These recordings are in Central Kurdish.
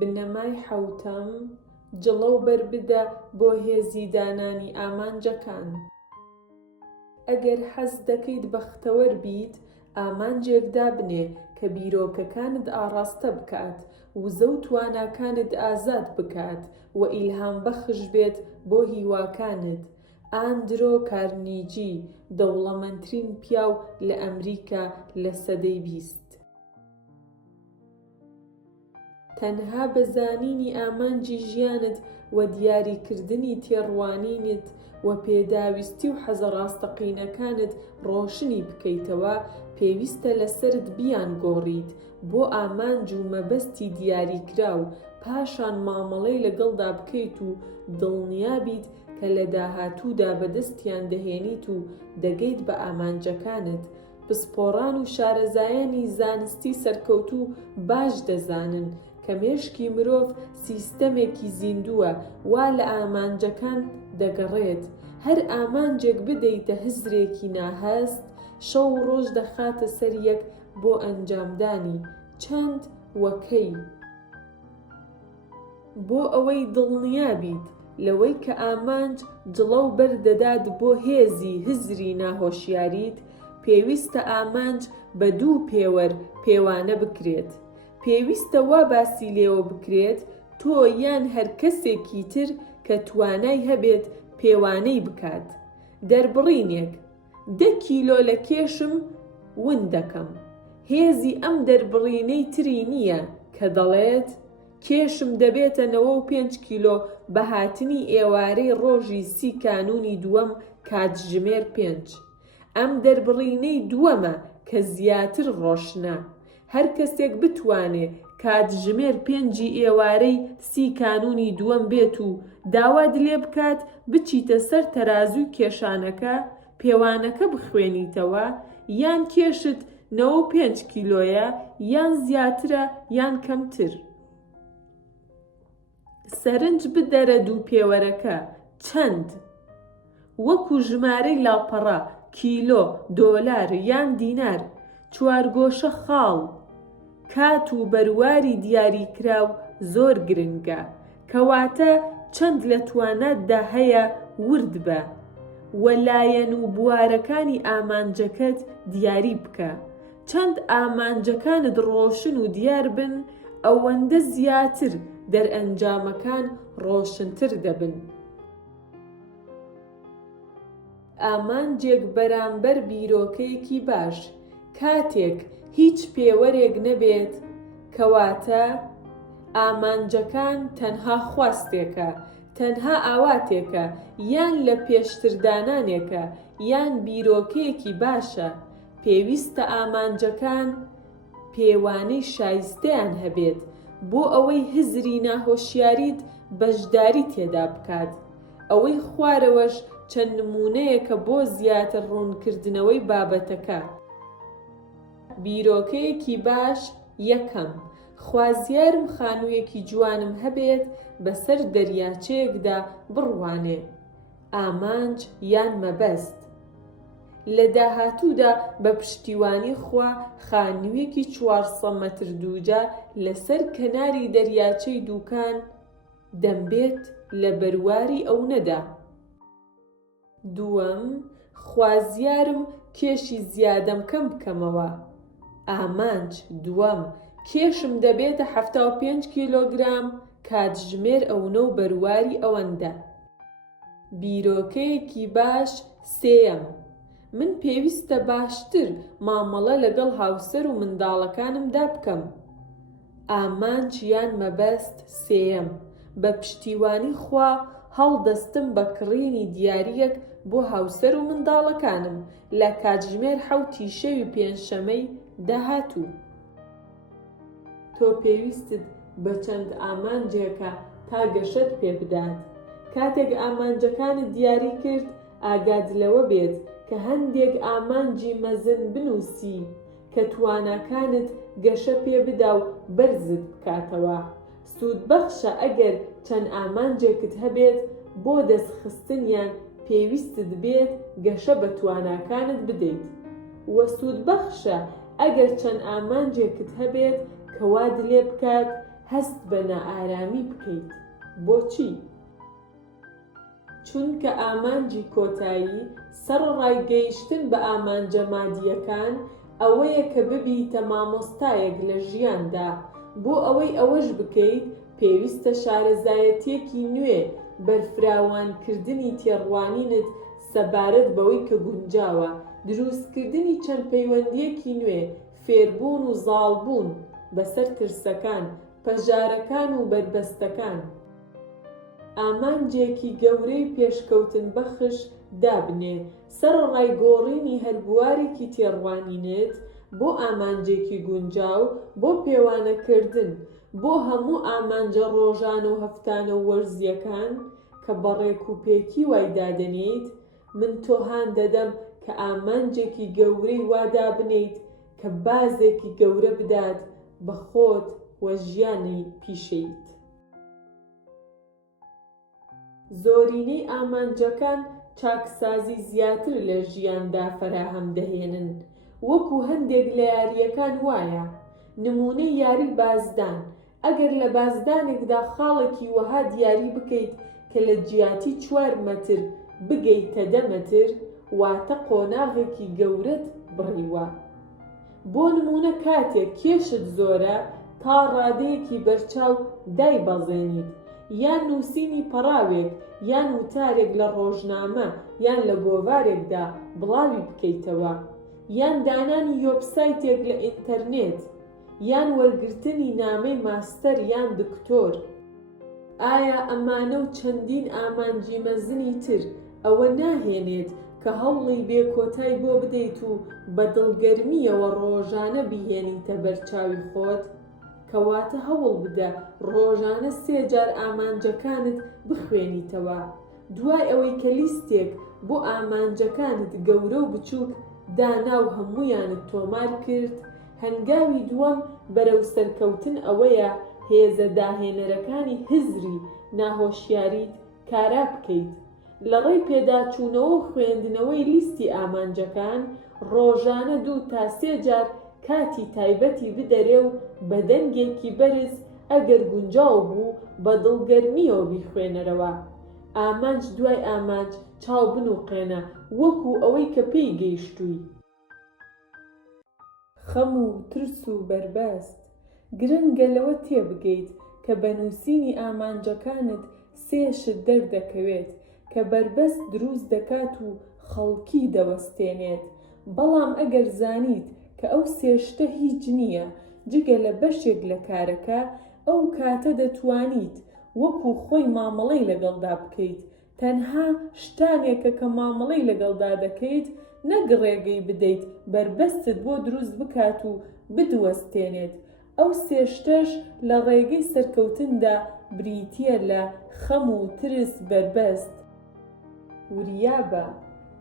بنەمای حەوتەم جڵە و بەربدە بۆ هێزی دانانی ئامانجەکان. ئەگەر حەز دەکەیت بەختەوەر بیت، ئامانجێک دابنێ کە بیرۆکەکانت ئاڕاستە بکات، وزە و تواناکانت ئازاد بکات و ئیلهامبەخش بێت بۆ هیواکانت. ئاندرۆ کارنیجی، دەوڵەمەندترین پیاو لە ئەمریکا لە سەدەی 20. تەنها بە زانینی ئامانجی ژیانت و دیاریکردنی تێڕوانینت و پێداویستی و حەزە ڕاستەقینەکانت ڕۆشنی بکەیتەوە، پێویستە لەسەرت بیانگۆڕیت بۆ ئامانج و مەبەستی دیاریکراو، پاشان مامەڵەی لەگەڵدا بکەیت و دڵنیابیت کە لە داهاتوودا بەدەستیان دەهێنیت و دەگەیت بە ئامانجەکانت. پسپۆڕان و شارەزایانی زانستی سەرکەوتوو باش دەزانن کە مێشکی مرۆڤ سیستەمێکی زیندووە، وا لە ئامانجەکان دەگەڕێت. هەر ئامانجێک بدەیتە هزرێکی ناهەست، شەو و ڕۆژ دەخاتە سەر یەک بۆ ئەنجامدانی چەند وەکەی. بۆ ئەوەی دڵنیابیت لەوەی کە ئامانج جڵە و بەردەدات بۆ هێزی هزری ناهۆشیاریت، پێویستە ئامانج بە دوو پێوەر پێوانە بکرێت. پێویستە وا باسی لێوە بکرێت تۆ یان هەر کەسێکی تر کە توانای هەبێت پێوانەی بکات. دەربڕینێک: 10 کیلۆ لە کێشم ون دەکەم. هێزی ئەم دەربڕینەی تری نییە کە دەڵێت کێشم دەبێتە 95 کیلۆ بە هاتنی ئێوارەی ڕۆژی 30 کانونی دووەم کاتژمێر 5. ئەم دەربڕینەی دووەمە کە زیاتر ڕۆشنە. هەر کەسێک بتوانێ کاتژمێر 5 ئێوارەی 30 کانونی دووەم بێت و داوات لێ بکات بچیتە سەر تەرازوی کێشانەکە، پێوانەکە بخوێنیتەوە، یان کێشت 95 کیلۆیە یان زیاترە یان کەمتر. سەرنج بدەرە دوو پێوەرەکە چەند، وەکو ژمارەی لاپەڕە، کیلۆ، دۆلار یان دینار. چوارگۆشە خاڵ، کات و بەرواری دیاریکراو زۆر گرنگە، کەواتە چەند لە تواناتدا هەیە ورد بە، و لایەن و بوارەکانی ئامانجەکەت دیاری بکە. چەند ئامانجەکانت ڕۆشن و دیار بن، ئەوەندە زیاتر دەرئەنجامەکان ڕۆشنتر دەبن. ئامانجێک بەرامبەر بیرۆکەیەکی باش کاتێک هیچ پێوەرێک نەبێت، کەواتە ئامانجەکان تەنها خواستێکە، تەنها ئاواتێکە، یان لە پێشتردانانێکە، یان بیرۆکەیەکی باشە. پێویستە ئامانجەکان پێوانەی شایستەیان هەبێت بۆ ئەوەی هزری ناهۆشیاریت بەشداری تێدا بکات. ئەوەی خوارەوەش چەند نمونەیەکە بۆ زیاتر ڕوونکردنەوەی بابەتەکە. بیرۆکەیەکی باش: 1. خوازیارم خانوویەکی جوانم هەبێت بەسەر دەریاچەیەکدا بڕوانێ. ئامانج یان مەبەست: لە داهاتوودا بە پشتیوانی خوا خانوویەکی 400 مەتر دووجا لەسەر کەناری دەریاچەی دووکان دەمبێت لە بەرواری ئەو نەدا. 2. خوازیارم کێشی زیادەم کەم بکەمەوە. ئامانج: 2. کێشم دەبێتە 75 کیلۆگرام کاتژمێر ئەوەنە و بەرواری ئەوەندە. بیرۆکەیەکی باش: 3. من پێویستە باشتر مامەڵە لەگەڵ هاوسەر و منداڵەکانمدا بکەم. ئامانج یان مەبەست: 3. بە پشتیوانی خوا هەڵدەستم بە کڕینی دیاریەک بۆ هاوسەر و منداڵەکانم لە کاتژمێر 7 شەوی پێنجشەمەی داهاتوو. تۆ پێویستت بە چەند ئامانجێکە تا گەشەت پێ بدات. کاتێک ئامانجەکانت دیاری کرد، ئاگاد لەوە بێت کە هەندێک ئامانجی مەزن بنووسی کە تواناکانت گەشە پێ بدا و بەرزت بکاتەوە. سوودبەخشە ئەگەر چەند ئامانجێکت هەبێت بۆ دەستخستنیان پێویستت بێت گەشە بە تواناکانت بدەیت، و سوودبەخشە ئەگەر چەند ئامانجێکت هەبێت کە واد لێ بکات هەست بە نائارامی بکەیت. بۆچی؟ چونکە ئامانجی کۆتایی سەرڕای گەیشتن بە ئامانجە مادیەکان ئەوەیە کە ببیتە مامۆستایەک لە ژیاندا. بۆ ئەوەی ئەوەش بکەیت پێویستە شارەزایەتیەکی نوێ بەرفراوانکردنی تێڕوانینت سەبارەت بەوەی کە گونجاوە، دروستکردنی چەند پەیوەندیەکی نوێ، فێربوون و زاڵبوون بەسەر ترسەکان، پەژارەکان و بربەستەکان. ئامانجێکی گەورەی پێشکەوتن بەخش دابنێ سەرڕای گۆڕینی هەر بوارێکی تێڕوانینت بۆ ئامانجێکی گونجاو، بۆ پێوانەکردن بۆ هەموو ئامانجە ڕۆژانە و هەفتانە و وەرزیەکان کە بەڕێک و پێکی وای دادەنیت. من تۆهان دەدەم کە ئامانجێکی گەورەی وادا بنیت کە بازێکی گەورە بدات بە خۆت و ژیانی پیشەیت. زۆرینەی ئامانجەکان چاکسازی زیاتر لە ژیاندا فەراهەم دەهێنن. وەکو هەندێک لە یاریەکان وایە. نمونەی یاری بازدان. ئەگەر لە بازدانێکدا خاڵێکی وەها دیاری بکەیت کە لە جیاتی 4 مەتر بگەیتە 10 مەتر، واتە قۆناغێکی گەورەت بڕیوە. بۆ نمونە کاتێک کێشت زۆرە تا ڕادەیەکی بەرچاو دایبەزێنیت، یان نووسینی پەڕاوێک یان وتارێک لە ڕۆژنامە یان لە گۆڤارێکدا بڵاوی بکەیتەوە، یان دانانی یۆبسایتێک لە ئینتەرنێت، یان وەرگرتنی نامەی ماستەر یان دکتۆر. ئایا ئەمانە و چەندین ئامانجی مەزنی تر ئەوە ناهێنێت کە هەوڵی بێکۆتای بۆ بدەیت و بە دڵگەرمیەوە ڕۆژانە بیهێنیتە بەرچاوی خۆت؟ کەواتە هەوڵ بدە ڕۆژانە 3 جار ئامانجەکانت بخوێنیتەوە. دوای ئەوەی کە لیستێک بۆ ئامانجەکانت گەورە و بچووک دانا و هەموویانت تۆمار کرد، هەنگاوی دووەم بەرەو سەرکەوتن ئەوەیە هێزە داهێنەرەکانی هزری ناهۆشیاریت کارا بکەیت. لە ڕێی پێداچوونەوە و خوێندنەوەی لیستی ئامانجەکان ڕۆژانە 2 تا 3 جار کاتی تایبەتی بدەرێ و بە دەنگێکی بەرز ئەگەر گونجاو بوو بە دڵگەرمیەوە بیخوێنەرەوە. ئامانج دوای ئامانج چاو بنووقێنە وەکو ئەوەی کە پێی گەیشتووی. خەم و ترس و بەربەست. گرنگە لەوە تێبگەیت کە بە نووسینی ئامانجەکانت 3 شت دەردەکەوێت کە بەربەست دروست دەکات و خەڵکی دەوەستێنێت. بەڵام ئەگەر زانیت کە ئەو 3 شتە هیچ نییە جگە لە بەشێک لە کارەکە، ئەو کاتە دەتوانیت وەکو خۆی مامەڵەی لەگەڵدا بکەیت. تەنها شتانێکە کە مامەڵەی لەگەڵدا دەکەیت، نەک ڕێگەی بدەیت بربەستت بۆ دروست بکات و بدوەستێنێت. ئەو 3 شتەش لە ڕێگەی سەرکەوتندا بریتیە لە خەم و ترس بربەست. وریابە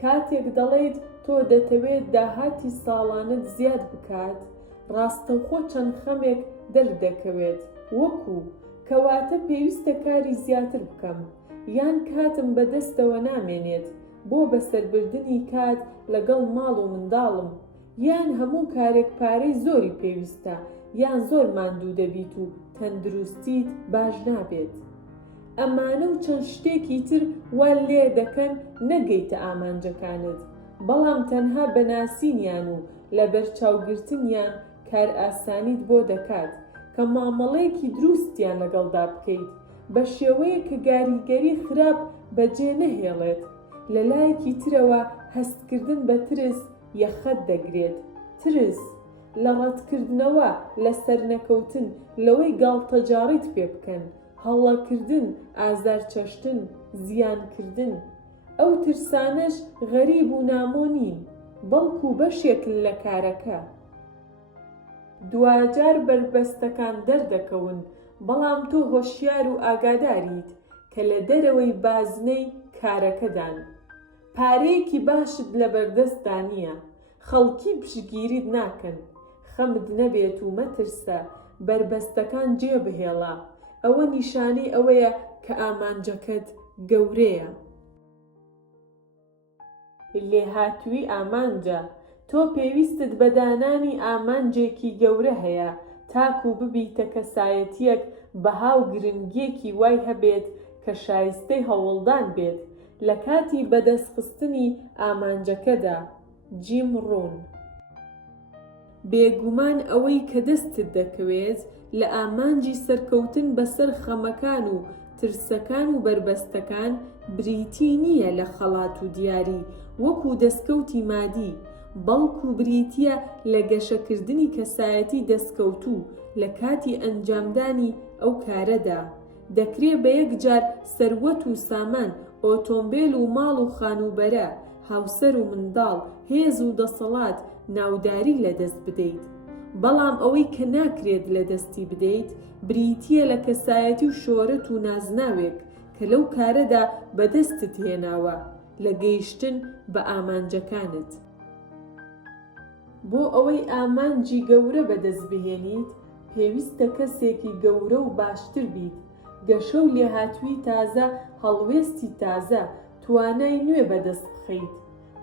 کاتێک دەڵێیت تۆ دەتەوێت داهاتی ساڵانت زیاد بکات، ڕاستەوخۆ چەند خەمێک دەردەکەوێت، وەکو کەواتە پێویستە کاری زیاتر بکەم، یان کاتم بەدەستەوە نامێنێت بۆ بەسەربردنی کات لەگەڵ ماڵ و منداڵم، یان هەموو کارێک پارەی زۆری پێویستە، یان زۆر ماندوو دەبیت و تەندروستیت باش نابێت. ئەمانە و چەند شتێکی تر وا لێ دەکەن نەگەیتە ئامانجەکانت، بەڵام تەنها بەناسینیان و لە بەرچاوگرتنیان کار ئاسانیت بۆ دەکات کە مامەڵەیەکی دروستیان لەگەڵدا بکەیت بە شێوەیە کە گاریگەری خراپ بەجێ نەهێڵێت. لە لایەکی ترەوە هەستکردن بە ترس یەخەت دەگرێت. ترس لە ڕەتکردنەوە لە سەرنەکەوتن، لەوەی گاڵتەجاڕیت پێ بکەن، هەڵەکردن، ئازارچەشتن، زیانکردن. ئەو ترسانەش غەریب و نامۆ نین، بەڵکو بەشێکن لە کارەکە. دوجار بربەستەکان دەردەکەون، بەڵام تۆ هۆشیار و ئاگاداریت کە لە دەرەوەی بازنەی کارەکەدان. پارەیەکی باشت لە بەردەستدا نییە، خەڵکی پشگیریت ناکەن. خەمت نەبێت و مەترسە بربەستەکان جێبهێڵە، ئەوە نیشانەی ئەوەیە کە ئامانجەکەت گەورەیە. لێهاتووی ئامانجە. تۆ پێویستت بە دانانی ئامانجێکی گەورە هەیە تاکو ببیتە کەسایەتیەک بەهاو گرنگیەکی وای هەبێت کە شایستەی هەوڵدان بێت لە کاتی بەدەستخستنی ئامانجەکەدا. جیم ڕۆن. بێگومان ئەوەی کە دەستت دەکەوێت لە ئامانجی سەرکەوتن بەسەر خەمەکان و ترسەکان و بربەستەکان بریتی نییە لە خەڵات و دیاری وەکو دەستکەوتی مادی، بەڵکو بریتیە لە گەشەکردنی کەسایەتی دەستکەوتوو لە کاتی ئەنجامدانی ئەو کارەدا. دەکرێت بە یەکجار سەروەت و سامان، ئۆتۆمبیل و ماڵ و خانوبەرە، هاوسەر و منداڵ، هێز و دەسەڵات، ناوداری لەدەست بدەیت. بەڵام ئەوەی کە ناکرێت لەدەستی بدەیت بریتیە لە کەسایەتی و شۆرەت و نازناوێک کە لەو کارەدا بەدەستت هێناوە لە گەیشتن بە ئامانجەکانت. بۆ ئەوەی ئامانجی گەورە بەدەست بهێنیت پێویستە کەسێکی گەورە و باشتر بیت، گەشە و لێهاتووی تازە، هەڵوێستی تازە، توانای نوێ بەدەست بخەیت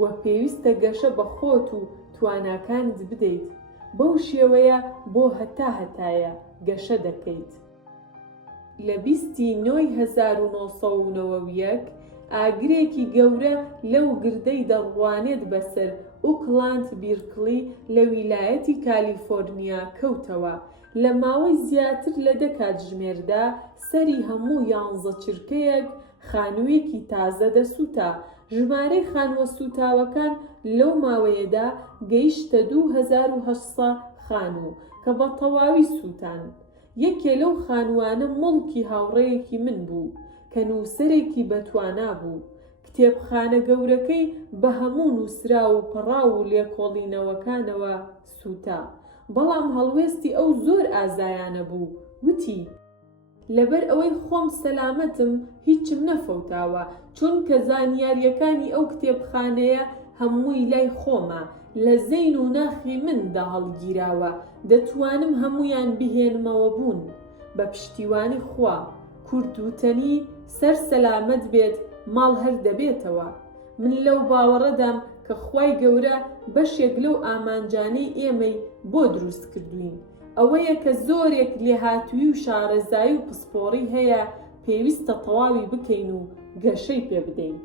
وە پێویستە گەشە بە خۆت و تواناکانت بدەیت. بەو شێوەیە بۆ هەتایە گەشە دەکەیت. لە 29/1991 ئاگرێکی گەورە لەو گردەی دەڕوانێت بەسەر ئوکلاند بیرکلی لە ویلایەتی کالیفۆرنیا کەوتەوە. لە ماوەی زیاتر لە 10 کاتژمێردا سەری هەموو 11 چرکەیەک خانوویەکی تازە دەسووتا. ژمارەی خانووە سوتاوەکان لەو ماوەیەدا گەیشتە 2800 خانوو کە بە تەواوی سووتان. یەکێ لەو خانووانە مڵکی هاوڕێیەکی من بوو کە نووسەرێکی بەتوانا بوو. کتێبخانە گەورەکەی بە هەموو نووسرا و پەڕا و لێکۆڵینەوەکانەوە سووتا. بەڵام هەڵوێستی ئەو زۆر ئازایانە بوو. وتی لەبەر ئەوەی خۆم سەلامەتم هیچم نەفەوتاوە، چونکە زانیاریەکانی ئەو کتێبخانەیە هەمووی لای خۆمە، لە زەین و ناخی مندا هەڵگیراوە، دەتوانم هەمویان بهێنمەوە بوون بە پشتیوانی خوا. کورد وتەنی سەر سەلامەت بێت ماڵ هەر دەبێتەوە. من لەو باوەڕەدام کە خوای گەورە بەشێک لەو ئامانجانەی ئێمەی بۆ دروست کردوین. ئەوەیە کە زۆرێک لێهاتووی و شارەزایی و پسپۆڕی هەیە، پێویستە تەواوی بکەین و گەشەی پێ بدەین.